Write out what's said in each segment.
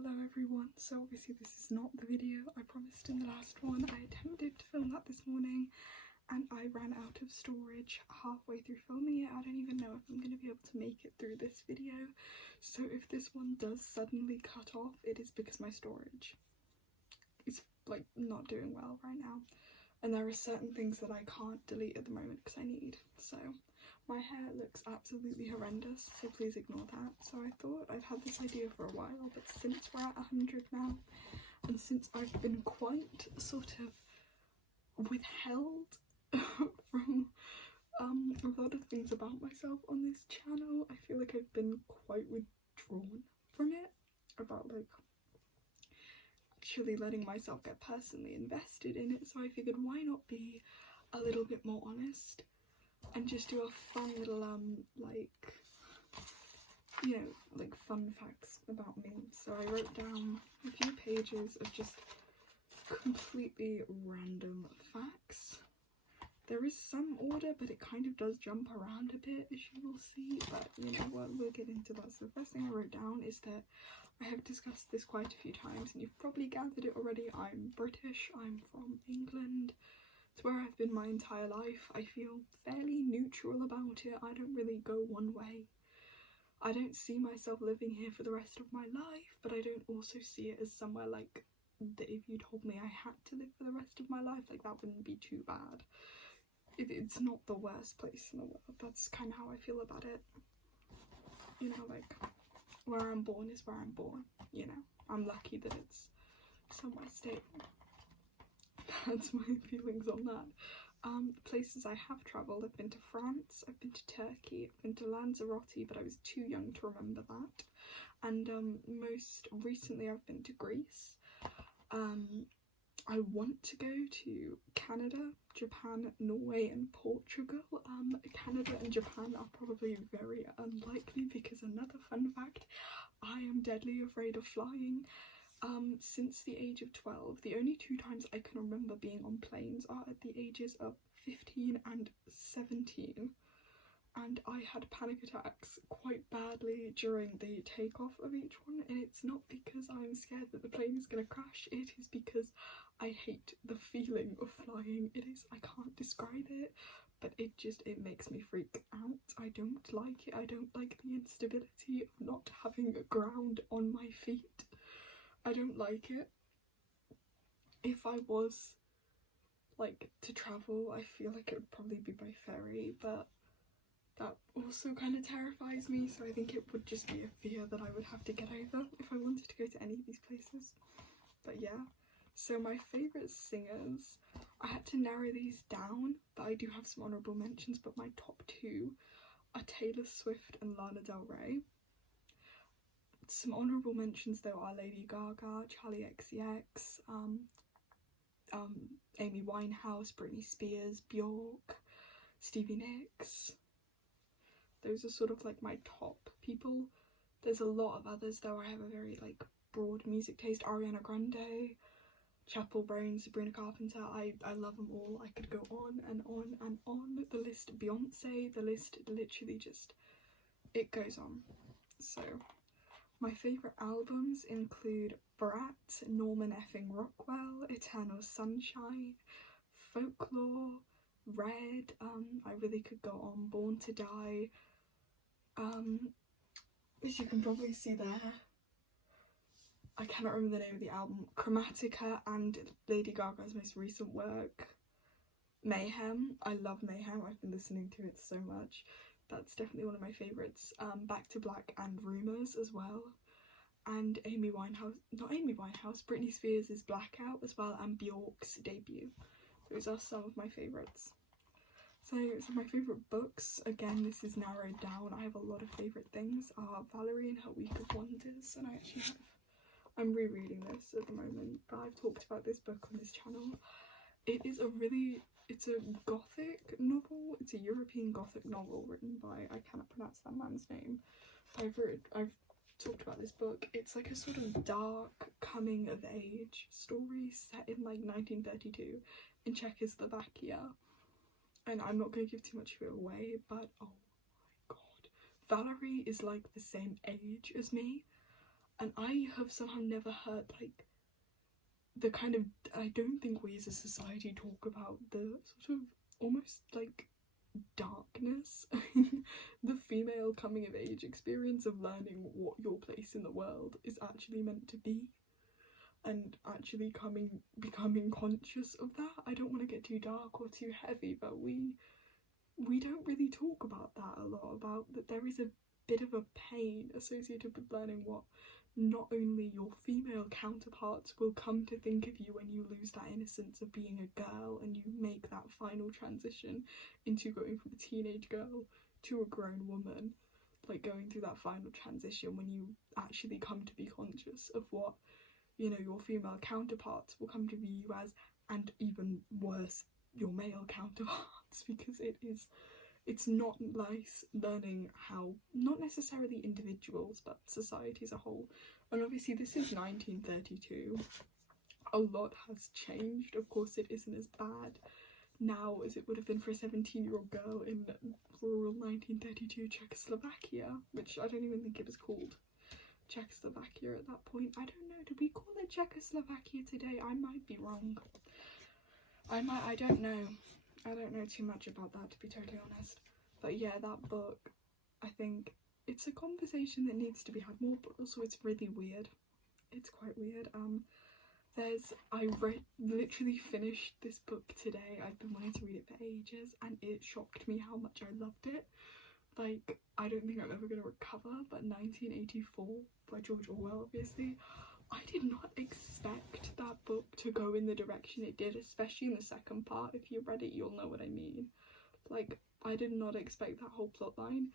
Hello everyone, so obviously this is not the video I promised in the last one. I attempted to film that this morning and I ran out of storage halfway through filming it. I don't even know if I'm going to be able to make it through this video, so if this one does suddenly cut off, it is because my storage is like not doing well right now, and there are certain things that I can't delete at the moment because I need. So my hair looks absolutely horrendous, so please ignore that. So I thought I've had this idea for a while, but since we're at 100 now, and since I've been quite sort of withheld from a lot of things about myself on this channel, I feel like I've been quite withdrawn from it, about like actually letting myself get personally invested in it. So I figured, why not be a little bit more honest and just do a fun little like, you know, like fun facts about me. So I wrote down a few pages of just completely random facts. There is some order, but it kind of does jump around a bit, as you will see, but you know what, we'll get into that. So the first thing I wrote down is that I have discussed this quite a few times, and you've probably gathered it already. I'm British, I'm from England. It's where I've been my entire life. I feel fairly neutral about it. I don't really go one way. I don't see myself living here for the rest of my life, but I don't also see it as somewhere like that if you told me I had to live for the rest of my life, like that wouldn't be too bad. It's not the worst place in the world. That's kind of how I feel about it. You know, like, where I'm born is where I'm born, you know. I'm lucky that it's somewhere stable. That's my feelings on that. Places I have travelled, I've been to France, I've been to Turkey, I've been to Lanzarote, but I was too young to remember that. And most recently I've been to Greece. I want to go to Canada, Japan, Norway and Portugal. Canada and Japan are probably very unlikely because, another fun fact, I am deadly afraid of flying. Since the age of 12, the only two times I can remember being on planes are at the ages of 15 and 17. And I had panic attacks quite badly during the takeoff of each one, and it's not because I'm scared that the plane is going to crash, it is because I hate the feeling of flying. It is, I can't describe it, but it makes me freak out. I don't like it. I don't like the instability of not having a ground on my feet. I don't like it. If I was like to travel, I feel like it would probably be by ferry, but that also kind of terrifies me, so I think it would just be a fear that I would have to get over if I wanted to go to any of these places. But yeah, so my favourite singers, I had to narrow these down, but I do have some honourable mentions, but my top two are Taylor Swift and Lana Del Rey. Some honourable mentions though are Lady Gaga, Charlie XCX, Amy Winehouse, Britney Spears, Bjork, Stevie Nicks. Those are sort of like my top people. There's a lot of others though. I have a very like broad music taste. Ariana Grande, Chapel Brown, Sabrina Carpenter. I love them all. I could go on and on and on. The list, Beyonce, the list literally just, it goes on. So my favourite albums include Brat, Norman effing Rockwell, Eternal Sunshine, Folklore, Red, I really could go on, Born to Die, as you can probably see there, I cannot remember the name of the album, Chromatica, and Lady Gaga's most recent work, Mayhem. I love Mayhem, I've been listening to it so much. That's definitely one of my favourites. Back to Black and Rumours as well. And Amy Winehouse, not Amy Winehouse, Britney Spears' Blackout as well, and Bjork's Debut. Those are some of my favourites. So my favourite books, again this is narrowed down, I have a lot of favourite things, are Valerie and Her Week of Wonders, and I'm rereading this at the moment, but I've talked about this book on this channel. It's a gothic novel, it's a European gothic novel written by, I cannot pronounce that man's name. I've talked about this book. It's like a sort of dark coming of age story set in like 1932 in Czechoslovakia, and I'm not going to give too much of it away, but oh my god, Valerie is like the same age as me, And I have somehow never heard like the kind of, I don't think we as a society talk about the sort of almost like darkness the female coming of age experience of learning what your place in the world is actually meant to be, and actually becoming conscious of that. I don't want to get too dark or too heavy, but we don't really talk about that a lot, about that there is a bit of a pain associated with learning what not only your female counterparts will come to think of you when you lose that innocence of being a girl and you make that final transition into going from a teenage girl to a grown woman, like going through that final transition when you actually come to be conscious of what, you know, your female counterparts will come to view you as, and even worse, your male counterparts, because it's not nice learning how, not necessarily individuals, but society as a whole. And obviously this is 1932. A lot has changed. Of course, it isn't as bad now as it would have been for a 17-year-old girl in rural 1932 Czechoslovakia, which I don't even think it was called Czechoslovakia at that point. I don't know, did we call it Czechoslovakia today? I might be wrong. I don't know. I don't know too much about that, to be totally honest. But yeah, that book, I think it's a conversation that needs to be had more, but also it's really weird. It's quite weird. I literally finished this book today. I've been wanting to read it for ages, and it shocked me how much I loved it. Like, I don't think I'm ever going to recover, but 1984 by George Orwell, obviously. I did not expect that book to go in the direction it did, especially in the second part. If you read it, you'll know what I mean. Like, I did not expect that whole plot line.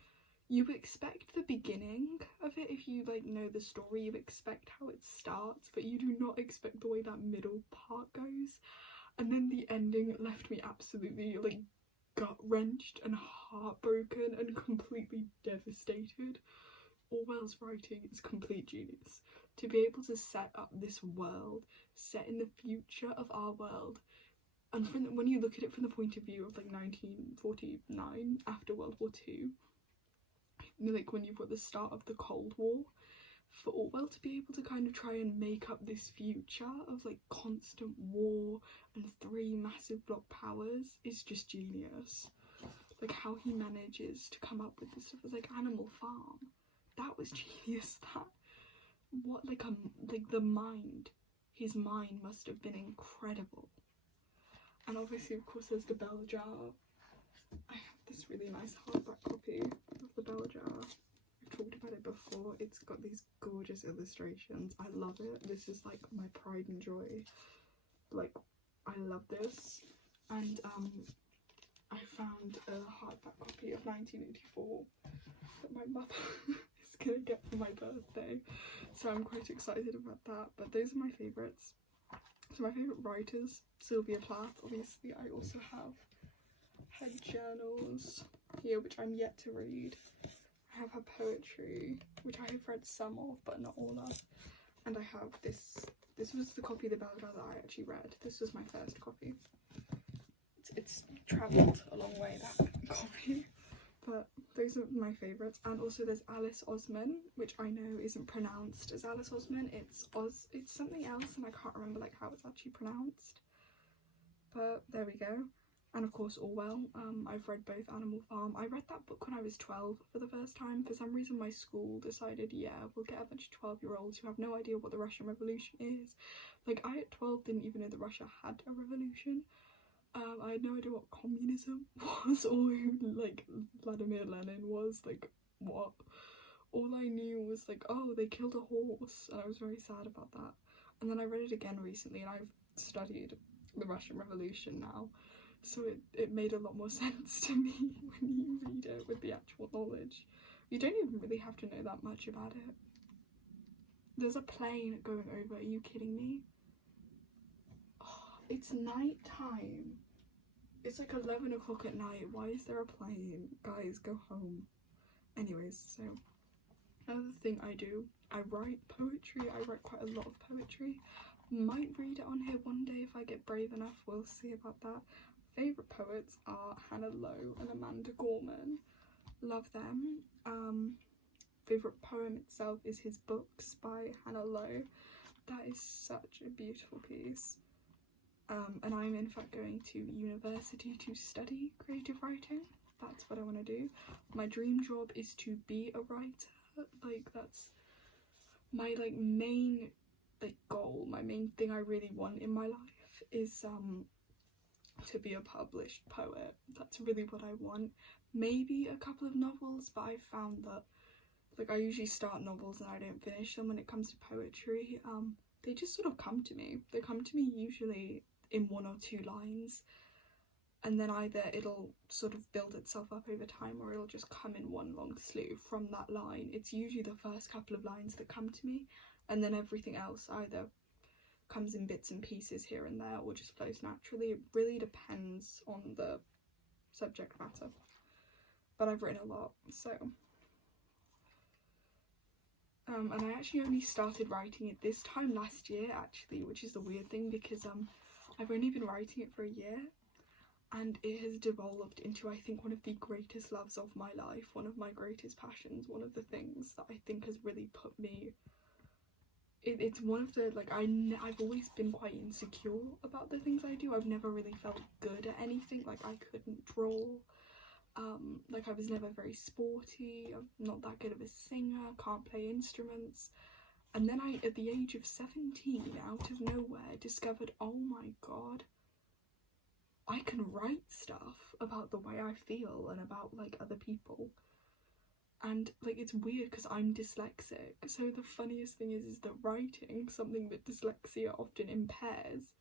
You expect the beginning of it, if you like know the story, you expect how it starts, but you do not expect the way that middle part goes. And then the ending left me absolutely like gut-wrenched and heartbroken and completely devastated. Orwell's writing is complete genius. To be able to set up this world set in the future of our world, and when you look at it from the point of view of like 1949 after World War II, like when you've got the start of the Cold War, for Orwell to be able to kind of try and make up this future of like constant war and 3 massive block powers is just genius. Like how he manages to come up with this stuff as like Animal Farm, that was genius. That what like the mind, his mind must have been incredible. And obviously of course there's the bell jar. I have this really nice hardback copy of the bell jar. I've talked about it before. It's got these gorgeous illustrations. I love it. This is like my pride and joy. Like, I love this. And I found a hardback copy of 1984 that my mother is gonna get for my birthday, so I'm quite excited about that. But those are my favourites. So my favourite writers, Sylvia Plath, obviously. I also have her journals here, which I'm yet to read. I have her poetry, which I have read some of, but not all of. And I have this was the copy of the Bell Jar that I actually read. This was my first copy. It's travelled a long way, that copy. But those are my favourites. And also there's Alice Osman, which I know isn't pronounced as Alice Osman. It's something else, and I can't remember like how it's actually pronounced. But there we go. And of course Orwell. I've read both Animal Farm. I read that book when I was 12 for the first time. For some reason my school decided, yeah, we'll get a bunch of 12-year-olds who have no idea what the Russian Revolution is. Like, I at 12 didn't even know that Russia had a revolution. I had no idea what communism was, or who like Vladimir Lenin was, like what. All I knew was like, oh, they killed a horse, and I was very sad about that. And then I read it again recently, and I've studied the Russian Revolution now, so it made a lot more sense to me when you read it with the actual knowledge. You don't even really have to know that much about it. There's a plane going over, are you kidding me? Oh, it's night time. It's like 11 o'clock at night. Why is there a plane? Guys, go home. Anyways, so another thing I do, I write poetry. I write quite a lot of poetry. Might read it on here one day if I get brave enough. We'll see about that. Favourite poets are Hannah Lowe and Amanda Gorman. Love them. favourite poem itself is his Books by Hannah Lowe. That is such a beautiful piece. And I'm in fact going to university to study creative writing. That's what I want to do. My dream job is to be a writer. Like, that's my main goal, my main thing I really want in my life is to be a published poet. That's really what I want. Maybe a couple of novels, but I found that I usually start novels and I don't finish them when it comes to poetry. They just sort of come to me. They come to me usually in 1 or 2 lines, and then either it'll sort of build itself up over time or it'll just come in one long slew from that line. It's usually the first couple of lines that come to me, and then everything else either comes in bits and pieces here and there or just flows naturally. It really depends on the subject matter. But I've written a lot, so... and I actually only started writing it this time last year, actually, which is the weird thing, because I've only been writing it for a year, and it has devolved into, I think, one of the greatest loves of my life, one of my greatest passions, one of the things that I think has really put me... It's one of the, I've always been quite insecure about the things I do. I've never really felt good at anything. I couldn't draw. I was never very sporty. I'm not that good of a singer, can't play instruments. And then I, at the age of 17, out of nowhere, discovered, oh my god, I can write stuff about the way I feel and about, other people. And, it's weird because I'm dyslexic. So the funniest thing is that writing, something that dyslexia often impairs,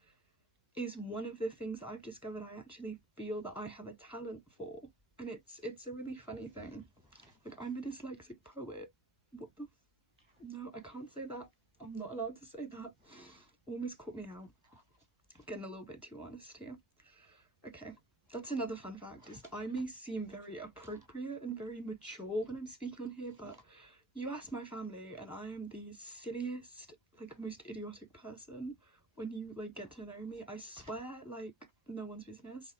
is one of the things that I've discovered I actually feel that I have a talent for. And it's a really funny thing. I'm a dyslexic poet. What the no, I can't say that. I'm not allowed to say that. Almost caught me out. Getting a little bit too honest here. Okay, that's another fun fact, is I may seem very appropriate and very mature when I'm speaking on here, but you ask my family and I am the silliest, most idiotic person when you, get to know me. I swear, no one's business.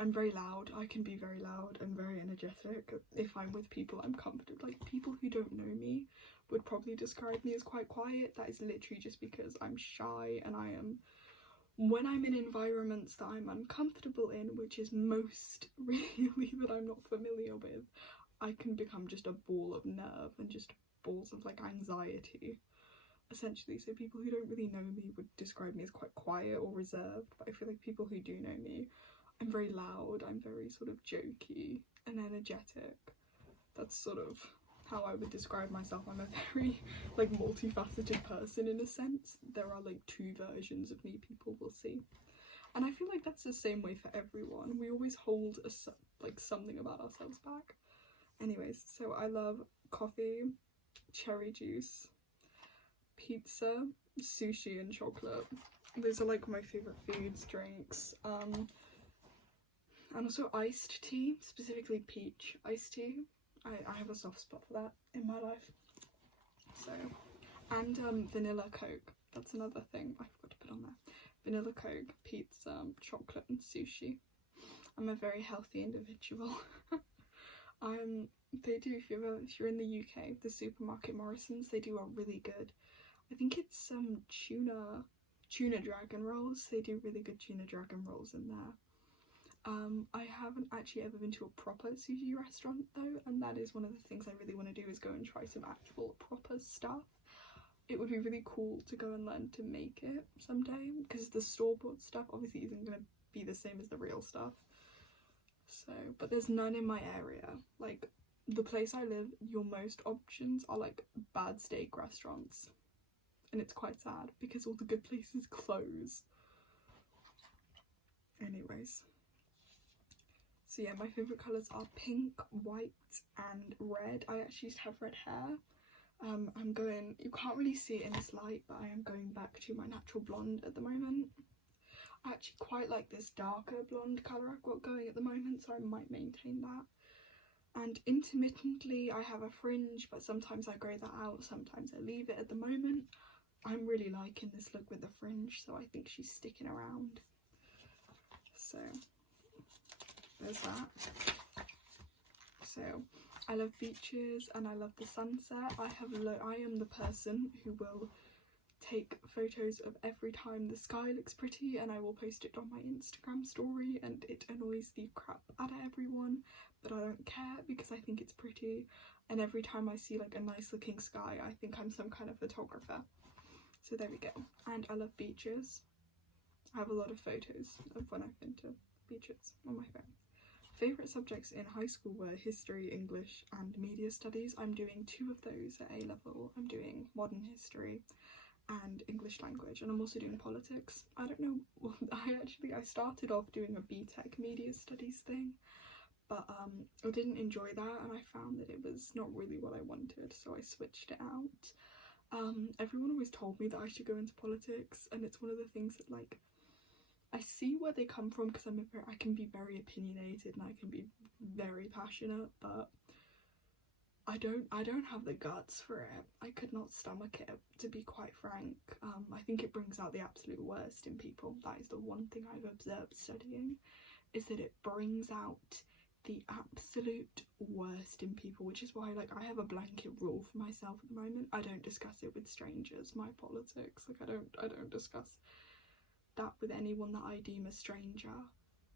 I'm very loud. I can be very loud and very energetic. If I'm with people, I'm comfortable. People who don't know me would probably describe me as quite quiet. That is literally just because I'm shy, and I am, when I'm in environments that I'm uncomfortable in, which is most really that I'm not familiar with, I can become just a ball of nerve and just balls of anxiety, essentially. So people who don't really know me would describe me as quite quiet or reserved, but I feel like people who do know me, I'm very loud, I'm very sort of jokey and energetic. That's sort of how I would describe myself. I'm a very multifaceted person in a sense. There are 2 versions of me people will see. And I feel like that's the same way for everyone. We always hold something about ourselves back. Anyways, so I love coffee, cherry juice, pizza, sushi and chocolate. Those are my favourite foods, drinks. And also iced tea, specifically peach iced tea. I have a soft spot for that in my life. So, and vanilla Coke. That's another thing I forgot to put on there. Vanilla Coke, pizza, chocolate and sushi. I'm a very healthy individual. They do, if you're in the UK, the supermarket Morrison's, they do a really good, I think it's tuna dragon rolls. They do really good tuna dragon rolls in there. I haven't actually ever been to a proper sushi restaurant though, and that is one of the things I really want to do, is go and try some actual proper stuff. It would be really cool to go and learn to make it someday, because the store-bought stuff obviously isn't going to be the same as the real stuff. So, but there's none in my area. The place I live, your most options are bad steak restaurants, and it's quite sad because all the good places close. Anyways. So yeah, my favourite colours are pink, white and red. I actually used to have red hair. You can't really see it in this light, but I am going back to my natural blonde at the moment. I actually quite like this darker blonde colour I've got going at the moment, so I might maintain that. And intermittently I have a fringe, but sometimes I grow that out, sometimes I leave it. At the moment I'm really liking this look with the fringe, so I think she's sticking around. So there's that. So I love beaches and I love the sunset. I am the person who will take photos of every time the sky looks pretty, and I will post it on my Instagram story, and it annoys the crap out of everyone, but I don't care because I think it's pretty. And every time I see like a nice looking sky, I think I'm some kind of photographer. So there we go. And I love beaches. I have a lot of photos of when I've been to beaches on my phone. Favourite subjects in high school were history, English and media studies. I'm doing 2 of those at A level. I'm doing modern history and English language, and I'm also doing politics. I don't know, I started off doing a BTEC media studies thing, but I didn't enjoy that, and I found that it was not really what I wanted, so I switched it out. Everyone always told me that I should go into politics, and it's one of the things that, like, I see where they come from, because I can be very opinionated and I can be very passionate, but I don't have the guts for it. I could not stomach it, to be quite frank. I think it brings out the absolute worst in people. That is the one thing I've observed studying, is that it brings out the absolute worst in people, which is why, like, I have a blanket rule for myself at the moment. I don't discuss it with strangers, my politics. Like, I don't discuss that with anyone that I deem a stranger,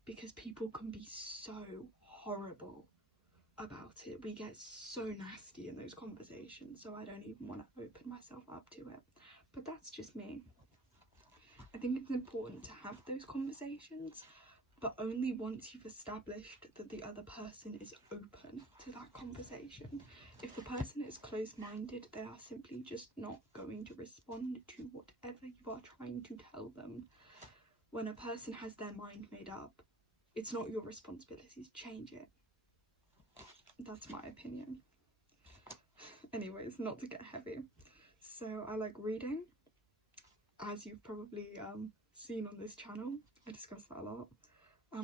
because people can be so horrible about it. We get so nasty in those conversations, so I don't even want to open myself up to it. But that's just me. I think it's important to have those conversations, but only once you've established that the other person is open to that conversation. If the person is closed-minded, they are simply just not going to respond to whatever you are trying to tell them. When a person has their mind made up, it's not your responsibility to change it. That's my opinion. Anyways, not to get heavy. So I like reading, as you've probably seen on this channel. I discuss that a lot.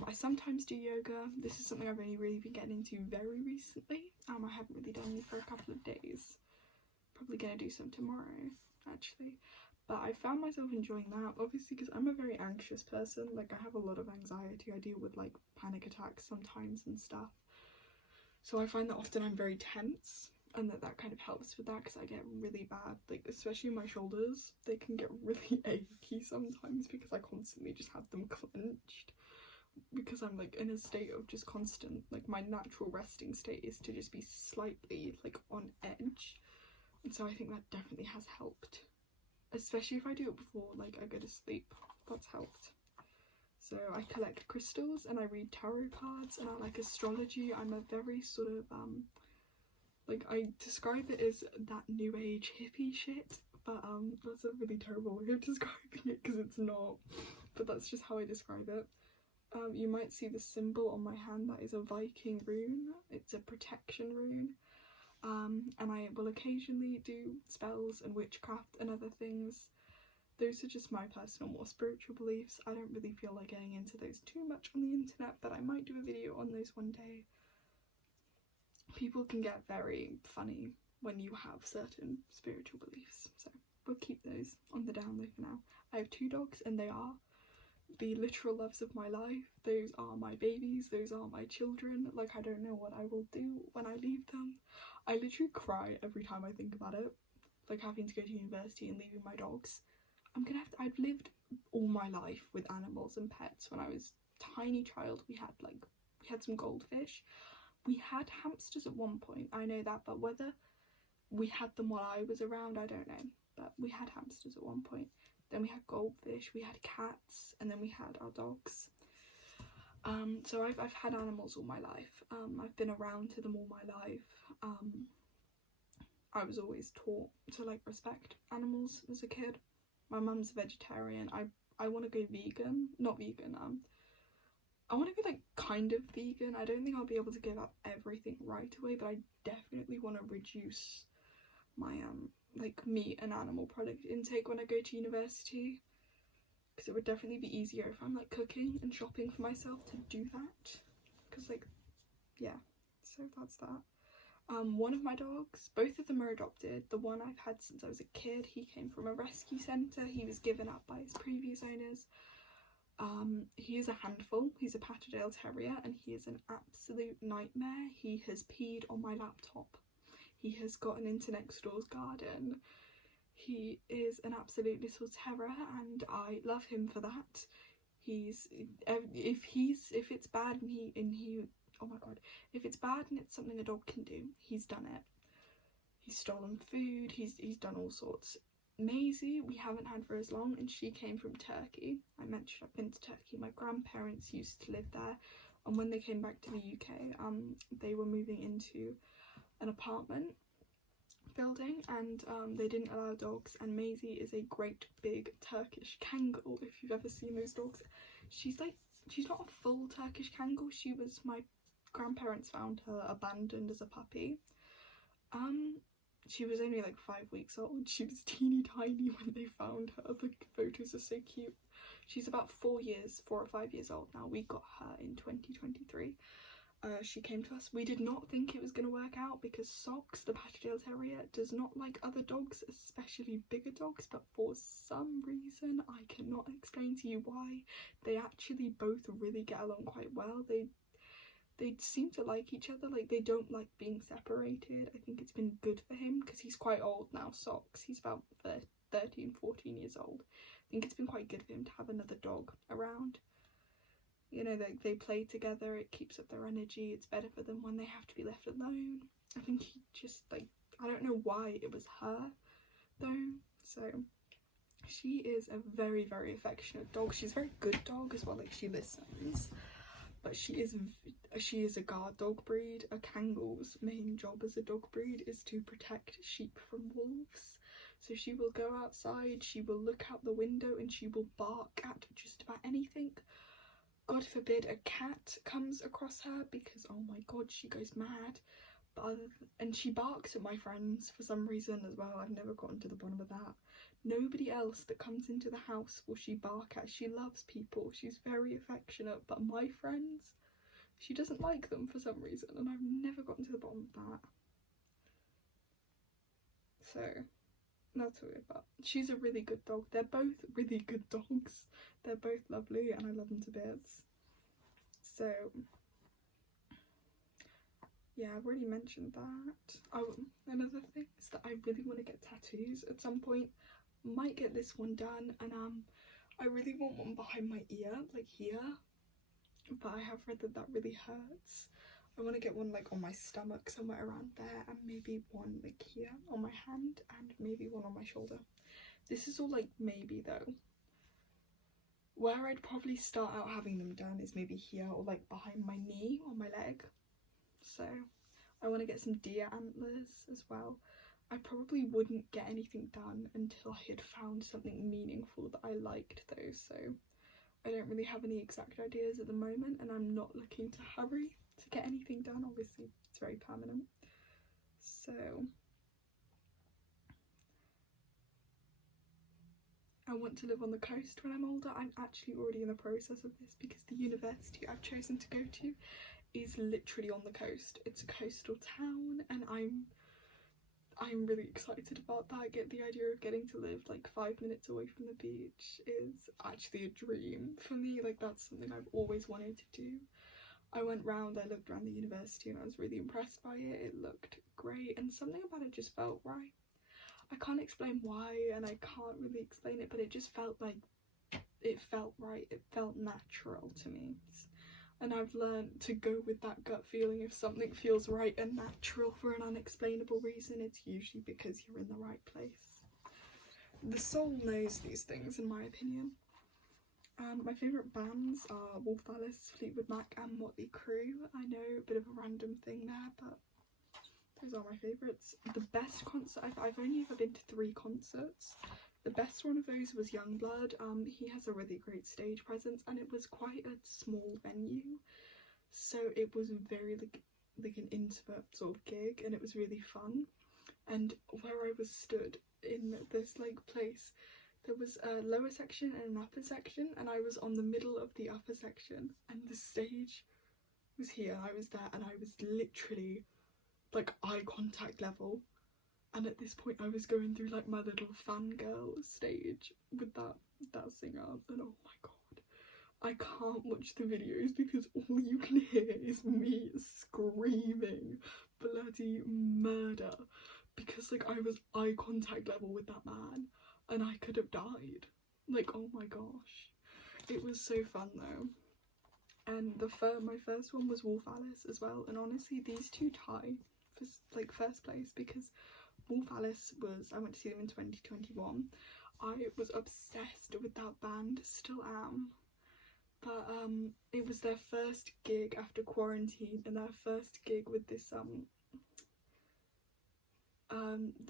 I sometimes do yoga. This is something I've only really been getting into very recently. I haven't really done it for a couple of days. Probably gonna do some tomorrow, actually. But I found myself enjoying that, obviously, because I'm a very anxious person. Like, I have a lot of anxiety. I deal with, like, panic attacks sometimes and stuff. So I find that often I'm very tense, and that kind of helps with that, because I get really bad, like, especially my shoulders. They can get really achy sometimes because I constantly just have them clenched, because I'm, like, in a state of just constant, like, my natural resting state is to just be slightly, like, on edge. And so I think that definitely has helped. Especially if I do it before, like, I go to sleep. That's helped. So I collect crystals and I read tarot cards, and I like astrology. I'm a very sort of, like, I describe it as that new age hippie shit, but that's a really terrible way of describing it, because it's not. But that's just how I describe it. You might see the symbol on my hand. That is a Viking rune. It's a protection rune. And I will occasionally do spells and witchcraft and other things. Those are just my personal, more spiritual beliefs. I don't really feel like getting into those too much on the internet, but I might do a video on those one day. People can get very funny when you have certain spiritual beliefs, so we'll keep those on the down low for now. I have 2 dogs, and they are the literal loves of my life. Those are my babies, those are my children. Like, I don't know what I will do when I leave them. I literally cry every time I think about it, like having to go to university and leaving my dogs. I've lived all my life with animals and pets. When I was a tiny child, we had some goldfish. We had hamsters at one point, I know that, but whether we had them while I was around, I don't know. But we had hamsters at one point. Then we had goldfish, we had cats, and then we had our dogs. So I've had animals all my life. I've been around to them all my life. I was always taught to, like, respect animals as a kid. My mum's a vegetarian. I want to go vegan. Not vegan, I want to go, like, kind of vegan. I don't think I'll be able to give up everything right away, but I definitely want to reduce my, like, meat and animal product intake when I go to university, because it would definitely be easier if I'm, like, cooking and shopping for myself to do that, because, like, yeah, so that's that. One of my dogs, both of them are adopted. The one I've had since I was a kid, he came from a rescue centre. He was given up by his previous owners. He is a handful. He's a Patterdale Terrier and he is an absolute nightmare. He has peed on my laptop. He has gotten into next door's garden. He is an absolute little terror and I love him for that. If it's bad and he oh my god, if it's bad and it's something a dog can do, he's done it. He's stolen food, he's done all sorts. Maisie, we haven't had for as long, and she came from Turkey. I mentioned I've been to Turkey. My grandparents used to live there, and when they came back to the UK, they were moving into an apartment building, and they didn't allow dogs. And Maisie is a great big Turkish Kangal. If you've ever seen those dogs, she's not a full Turkish Kangal. My grandparents found her abandoned as a puppy. She was only like 5 weeks old. She was teeny tiny when they found her. The photos are so cute. She's about 4 or 5 years old now. We got her in 2023. She came to us. We did not think it was going to work out because Socks, the Patterdale Terrier, does not like other dogs, especially bigger dogs, but for some reason, I cannot explain to you why, they actually both really get along quite well. They seem to like each other, like they don't like being separated. I think it's been good for him because he's quite old now, Socks. He's about 13, 14 years old. I think it's been quite good for him to have another dog around. You know, they play together, it keeps up their energy, it's better for them when they have to be left alone. I think he just, like, I don't know why it was her, though, so she is a very, very affectionate dog. She's a very good dog as well, like, she listens. But she is a guard dog breed. A Kangal's main job as a dog breed is to protect sheep from wolves. So she will go outside, she will look out the window and she will bark at just about anything. God forbid a cat comes across her because, oh my god, she goes mad. And she barks at my friends for some reason as well. I've never gotten to the bottom of that. Nobody else that comes into the house will she bark at. She loves people. She's very affectionate. But my friends, she doesn't like them for some reason. And I've never gotten to the bottom of that. So, that's what about. She's a really good dog. They're both really good dogs. They're both lovely and I love them to bits. So, yeah, I've already mentioned that. Another thing is that I really want to get tattoos at some point. Might get this one done, and I really want one behind my ear, like here, but I have read that that really hurts. I want to get one like on my stomach, somewhere around there, and maybe one like here on my hand, and maybe one on my shoulder. This is all like maybe though. Where I'd probably start out having them done is maybe here or like behind my knee or my leg. So I want to get some deer antlers as well. I probably wouldn't get anything done until I had found something meaningful that I liked though, so I don't really have any exact ideas at the moment and I'm not looking to hurry to get anything done. Obviously it's very permanent. So I want to live on the coast when I'm older. I'm actually already in the process of this because the university I've chosen to go to is literally on the coast. It's a coastal town and I'm really excited about that. The idea of getting to live like 5 minutes away from the beach is actually a dream for me. Like that's something I've always wanted to do. I looked around the university and I was really impressed by it. It looked great and something about it just felt right. I can't explain why and I can't really explain it, but it just felt like it felt right. It felt natural to me. And I've learned to go with that gut feeling. If something feels right and natural for an unexplainable reason, it's usually because you're in the right place. The soul knows these things, in my opinion. My favourite bands are Wolf Alice, Fleetwood Mac and Motley Crue. I know, a bit of a random thing there, but those are my favourites. The best concert, I've only ever been to 3 concerts. The best one of those was Youngblood. He has a really great stage presence and it was quite a small venue, so it was very like an intimate sort of gig and it was really fun. And where I was stood in this like place, there was a lower section and an upper section and I was on the middle of the upper section and the stage was here. I was there and I was literally like eye contact level. And at this point I was going through like my little fangirl stage with that singer and oh my god, I can't watch the videos because all you can hear is me screaming bloody murder, because like I was eye contact level with that man and I could have died. Like, oh my gosh, it was so fun though. And my first one was Wolf Alice as well, and honestly these two tie for like first place, because Wolf Alice was, I went to see them in 2021. I was obsessed with that band, still am, but it was their first gig after quarantine, and their first gig with this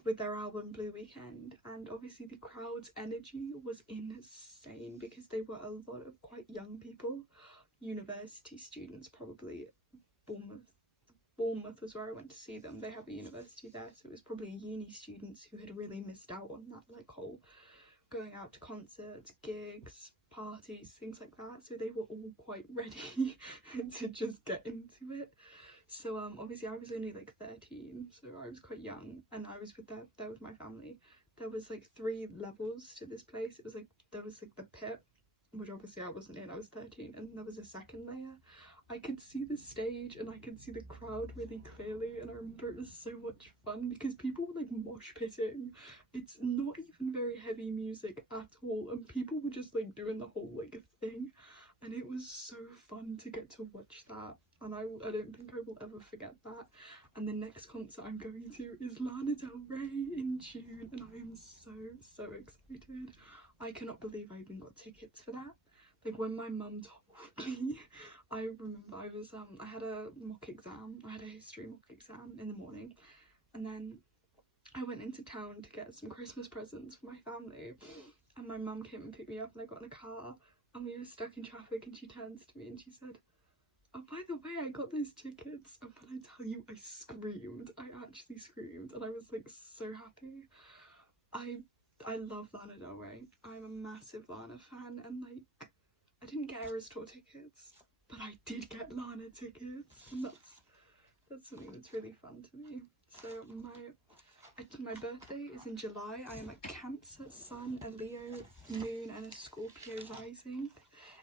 with their album Blue Weekend, and obviously the crowd's energy was insane because they were a lot of quite young people, university students probably. Bournemouth was where I went to see them. They have a university there, so it was probably uni students who had really missed out on that like whole going out to concerts, gigs, parties, things like that, so they were all quite ready to just get into it. So obviously I was only like 13, so I was quite young, and I was there with my family. There was like 3 levels to this place. It was like, there was like the pit, which obviously I wasn't in, I was 13, and there was a second layer. I could see the stage and I could see the crowd really clearly, and I remember it was so much fun because people were like mosh pitting. It's not even very heavy music at all, and people were just like doing the whole like thing, and it was so fun to get to watch that, and I don't think I will ever forget that. And the next concert I'm going to is Lana Del Rey in June, and I am so excited. I cannot believe I even got tickets for that. Like, when my mum told me, I remember I had a mock exam, I had a history mock exam in the morning, and then I went into town to get some Christmas presents for my family, and my mum came and picked me up, and I got in a car, and we were stuck in traffic, and she turns to me and she said, "Oh, by the way, I got those tickets." And when I tell you, I screamed. I actually screamed, and I was like so happy. I love Lana Del Rey. I'm a massive Lana fan, and like, I didn't get Eras Tour tickets, but I did get Lana tickets, and that's something that's really fun to me. So my birthday is in July. I am a Cancer Sun, a Leo Moon, and a Scorpio Rising.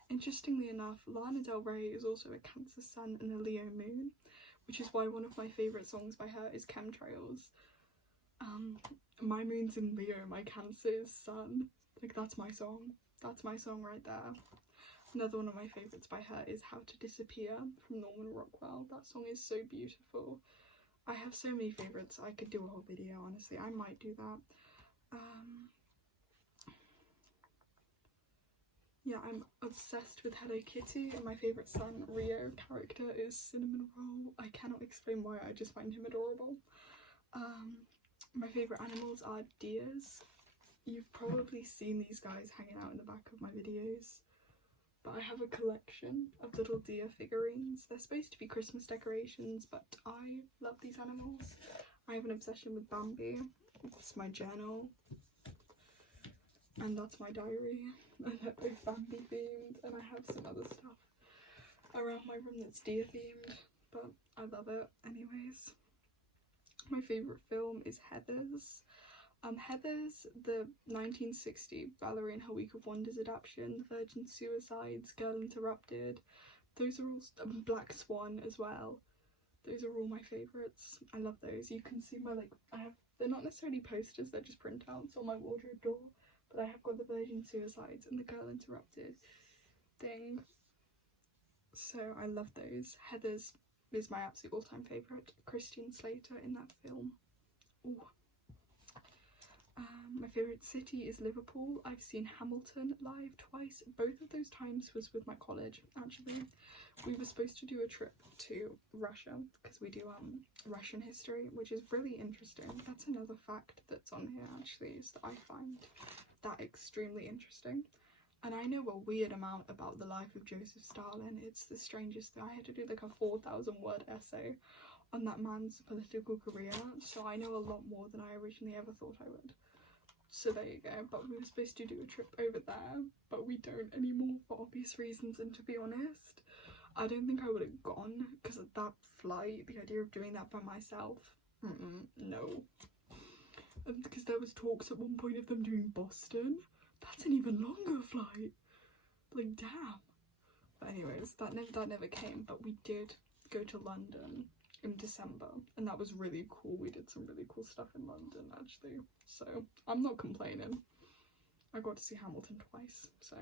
Interestingly enough, Lana Del Rey is also a Cancer Sun and a Leo Moon, which is why one of my favourite songs by her is Chemtrails. My moon's in Leo, my Cancer is Sun. Like, that's my song. That's my song right there. Another one of my favourites by her is How to Disappear from Norman Rockwell. That song is so beautiful. I have so many favourites. I could do a whole video, honestly. I might do that. Yeah, I'm obsessed with Hello Kitty, and my favourite Sun Rio character is Cinnamon Roll. I cannot explain why, I just find him adorable. My favourite animals are deers. You've probably seen these guys hanging out in the back of my videos, but I have a collection of little deer figurines. They're supposed to be Christmas decorations, but I love these animals. I have an obsession with Bambi. It's my journal, and that's my diary, and they're both Bambi themed, and I have some other stuff around my room that's deer themed, but I love it anyways. My favourite film is Heathers. Heathers, the 1960 Bella and Her Week of Wonders adaptation, The Virgin Suicides, Girl Interrupted, those are all, Black Swan as well. Those are all my favourites. I love those. You can see my, like, they're not necessarily posters, they're just printouts on my wardrobe door, but I have got The Virgin Suicides and The Girl Interrupted thing. So I love those. Heathers is my absolute all-time favourite. Christian Slater in that film. Ooh. My favourite city is Liverpool. I've seen Hamilton live twice. Both of those times was with my college, actually. We were supposed to do a trip to Russia because we do Russian history, which is really interesting. That's another fact that's on here, actually, is that I find that extremely interesting. And I know a weird amount about the life of Joseph Stalin. It's the strangest thing. I had to do like a 4,000 word essay on that man's political career, so I know a lot more than I originally ever thought I would. So there you go. But we were supposed to do a trip over there, but we don't anymore for obvious reasons, and to be honest, I don't think I would have gone, because of that flight, the idea of doing that by myself, no. And because there was talks at one point of them doing Boston. That's an even longer flight. Like, damn. But anyways, that never came, but we did go to London in December, and that was really cool. We did some really cool stuff in London actually, so I'm not complaining. I got to see Hamilton twice, so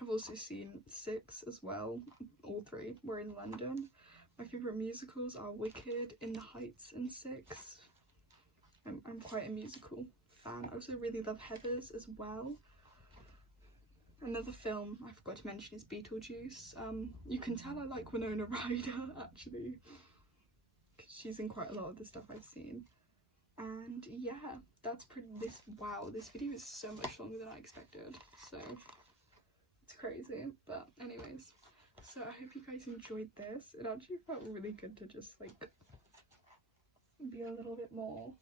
I've also seen Six as well. All three were in London. My favourite musicals are Wicked, In the Heights and Six. I'm quite a musical fan. I also really love Heathers as well. Another film I forgot to mention is Beetlejuice. You can tell I like Winona Ryder actually, because she's in quite a lot of the stuff I've seen. And yeah, that's wow, this video is so much longer than I expected, so it's crazy. But anyways, so I hope you guys enjoyed this. It actually felt really good to just like be a little bit more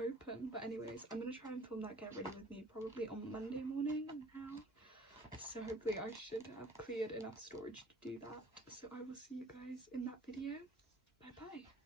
open. But anyways, I'm gonna try and film that Get Ready With Me probably on Monday morning now, so hopefully I should have cleared enough storage to do that. So I will see you guys in that video. Bye bye.